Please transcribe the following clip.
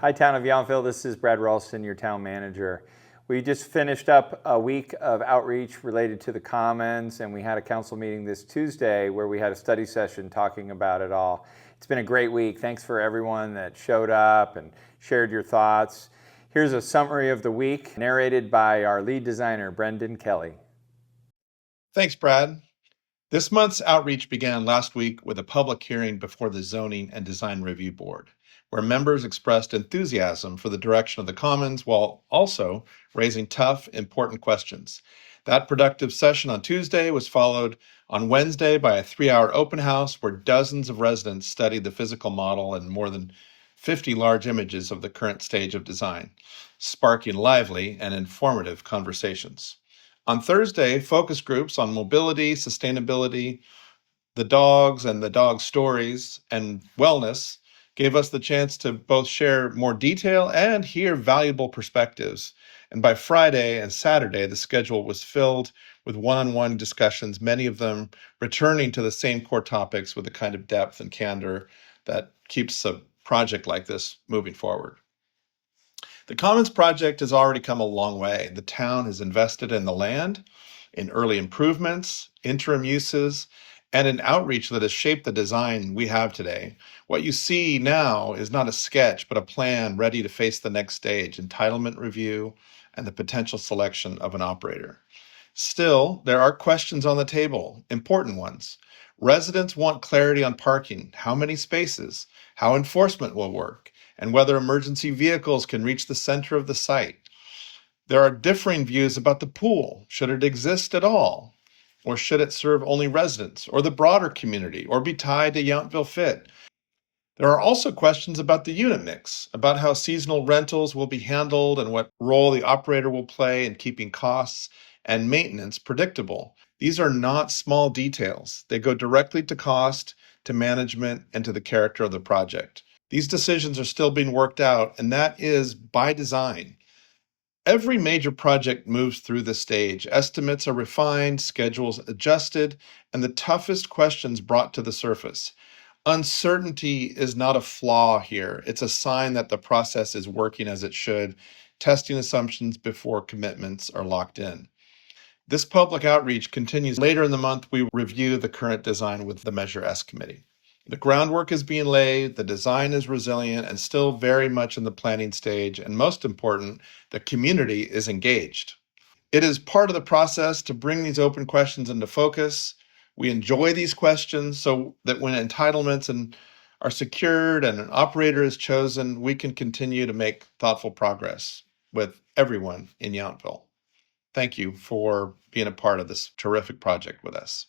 Hi, Town of Yountville. This is Brad Ralston, your town manager. We just finished up a week of outreach related to the Commons, and we had a council meeting this Tuesday where we had a study session talking about it all. It's been a great week. Thanks for everyone that showed up and shared your thoughts. Here's a summary of the week, narrated by our lead designer, Brendan Kelly. Thanks, Brad. This month's outreach began last week with a public hearing before the Zoning and Design Review Board, where members expressed enthusiasm for the direction of the Commons while also raising tough, important questions. That productive session on Tuesday was followed on Wednesday by a 3-hour open house where dozens of residents studied the physical model and more than 50 large images of the current stage of design, sparking lively and informative conversations. On Thursday, focus groups on mobility, sustainability, the dogs and the dog stories, and wellness gave us the chance to both share more detail and hear valuable perspectives. And by Friday and Saturday, the schedule was filled with one-on-one discussions, many of them returning to the same core topics with the kind of depth and candor that keeps a project like this moving forward. The Commons project has already come a long way. The town has invested in the land, in early improvements, interim uses, and in outreach that has shaped the design we have today. What you see now is not a sketch, but a plan ready to face the next stage, entitlement review, and the potential selection of an operator. Still, there are questions on the table, important ones. Residents want clarity on parking, how many spaces, how enforcement will work, and whether emergency vehicles can reach the center of the site. There are differing views about the pool. Should it exist at all? Or should it serve only residents or the broader community or be tied to Yountville Fit? There are also questions about the unit mix, about how seasonal rentals will be handled and what role the operator will play in keeping costs and maintenance predictable. These are not small details. They go directly to cost, to management, and to the character of the project. These decisions are still being worked out, and that is by design. Every major project moves through this stage. Estimates are refined, schedules adjusted, and the toughest questions brought to the surface. Uncertainty is not a flaw here. It's a sign that the process is working as it should, testing assumptions before commitments are locked in. This public outreach continues. Later in the month, we review the current design with the Measure S committee. The groundwork is being laid, the design is resilient and still very much in the planning stage, and most important, the community is engaged. It is part of the process to bring these open questions into focus. We enjoy these questions so that when entitlements are secured and an operator is chosen, we can continue to make thoughtful progress with everyone in Yountville. Thank you for being a part of this terrific project with us.